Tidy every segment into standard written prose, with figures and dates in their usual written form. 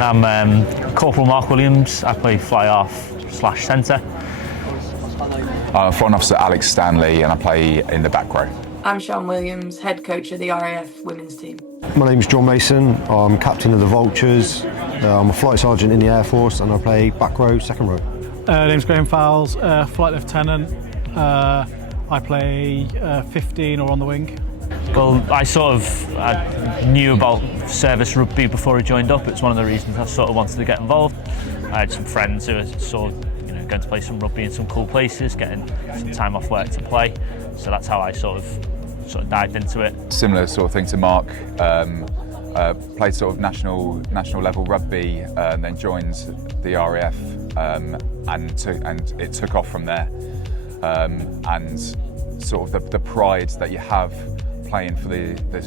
I'm Corporal Mark Williams. I play fly-half/centre. Front officer Alex Stanley, and I play in the back row. I'm Sean Williams, head coach of the RAF women's team. My name's John Mason. I'm captain of the Vultures. I'm a flight sergeant in the Air Force, and I play back row, second row. Name's Graham Fowles, flight lieutenant. I play 15 or on the wing. Well, I knew about service rugby before I joined up. It's one of the reasons I sort of wanted to get involved. I had some friends who were going to play some rugby in some cool places, getting some time off work to play. So that's how I sort of dived into it. Similar sort of thing to Mark. Played sort of national level rugby, then joined the RAF, and it took off from there. And sort of the pride that you have playing for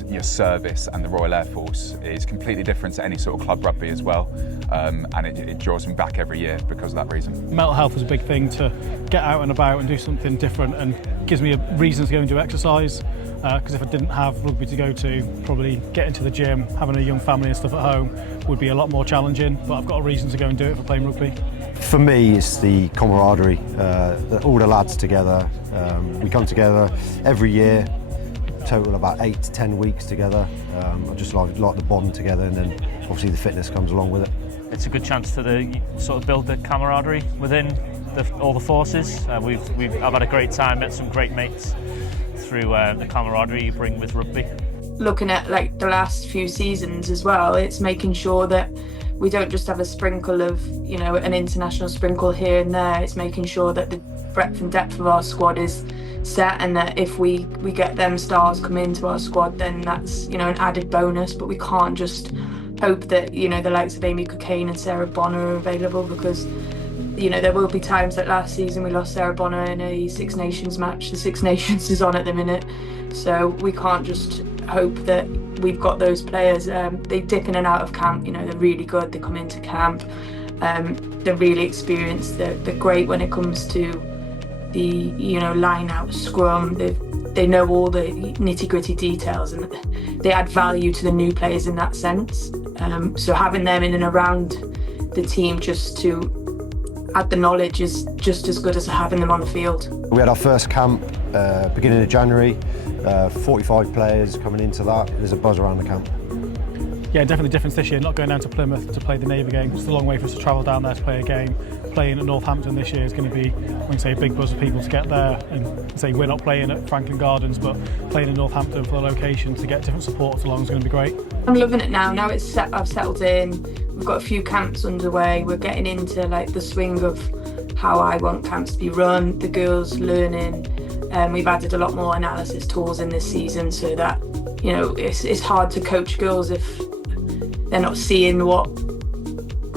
your service and the Royal Air Force is completely different to any sort of club rugby as well, and it draws me back every year because of that reason. Mental health is a big thing, to get out and about and do something different, and gives me a reason to go and do exercise, because if I didn't have rugby to go to, probably getting to the gym, having a young family and stuff at home would be a lot more challenging, but I've got a reason to go and do it for playing rugby. For me, it's the camaraderie, all the lads together. We come together every year, total about 8 to 10 weeks together. I just like the bond together, and then obviously the fitness comes along with it. It's a good chance to sort of build the camaraderie within all the forces. I've had a great time, met some great mates through the camaraderie you bring with rugby. Looking at like the last few seasons as well, it's making sure that we don't just have a sprinkle of, an international sprinkle here and there. It's making sure that the breadth and depth of our squad is set, and that if we get them stars come into our squad, then that's an added bonus. But we can't just hope that the likes of Amy Cocaine and Sarah Bonner are available, because there will be times like last season we lost Sarah Bonner in a Six Nations match. The Six Nations is on at the minute, so we can't just hope that we've got those players. They dip in and out of camp. They're really good. They come into camp. They're really experienced. They're great when it comes to the line out, scrum. They know all the nitty gritty details, and they add value to the new players in that sense. So having them in and around the team just to add the knowledge is just as good as having them on the field. We had our first camp beginning of January. 45 players coming into that. There's a buzz around the camp. Yeah, definitely difference this year, not going down to Plymouth to play the Navy game. It's a long way for us to travel down there to play a game. Playing at Northampton this year is going to be, a big buzz of people to get there, and say we're not playing at Franklin Gardens, but playing in Northampton for the location to get different supporters along is going to be great. I'm loving it now. Now it's set, I've settled in. We've got a few camps underway. We're getting into the swing of how I want camps to be run. The girls learning. We've added a lot more analysis tools in this season, so that it's hard to coach girls if they're not seeing what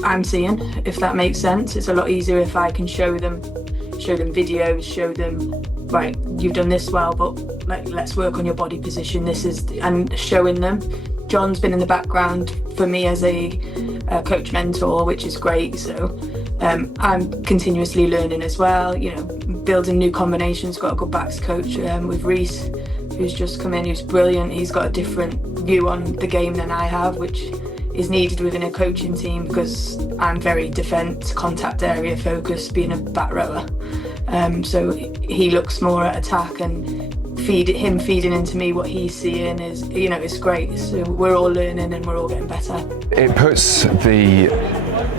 I'm seeing, if that makes sense. It's a lot easier if I can show them videos, show them, right, you've done this well, but let's work on your body position. And showing them. John's been in the background for me as a coach mentor, which is great. So I'm continuously learning as well, building new combinations. Got a good backs coach with Reese, who's just come in, who's brilliant. He's got a different view on the game than I have, which is needed within a coaching team, because I'm very defence, contact area focused, being a back rower. So he looks more at attack, and him feeding into me what he's seeing is, it's great. So we're all learning and we're all getting better. It puts the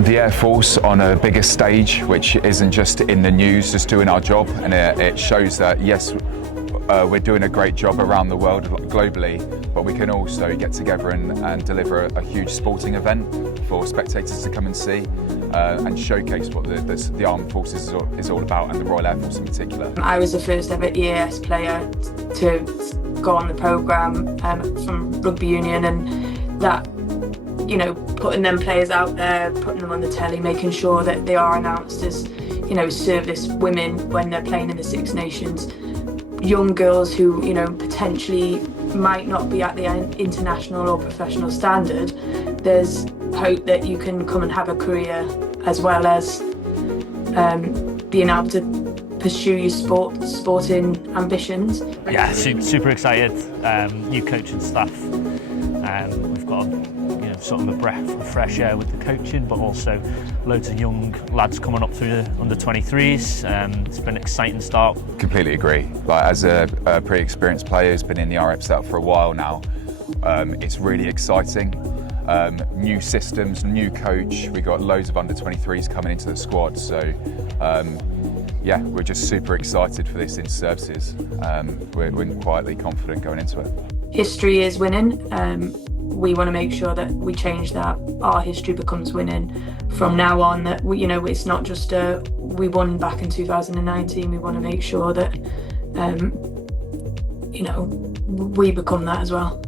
Air Force on a bigger stage, which isn't just in the news, just doing our job, and it shows that yes, we're doing a great job around the world globally, but we can also get together and deliver a huge sporting event for spectators to come and see, and showcase what the Armed Forces is all about, and the Royal Air Force in particular. I was the first ever EAS player to go on the programme from Rugby Union, and that, putting them players out there, putting them on the telly, making sure that they are announced as, service women when they're playing in the Six Nations. Young girls who, potentially might not be at the international or professional standard, there's hope that you can come and have a career, as well as being able to pursue your sporting ambitions. Yeah, super excited. New coaching staff. We've got sort of a breath of fresh air with the coaching, but also loads of young lads coming up through the under 23s. It's been an exciting start. Completely agree. Like, as a pre-experienced player who's been in the RF setup for a while now, it's really exciting. New systems, new coach. We got loads of under 23s coming into the squad, so yeah, we're just super excited for this in services. We're quietly confident going into it. History is winning. We want to make sure that we change that. Our history becomes winning from now on. That we, it's not just we won back in 2019. We want to make sure that we become that as well.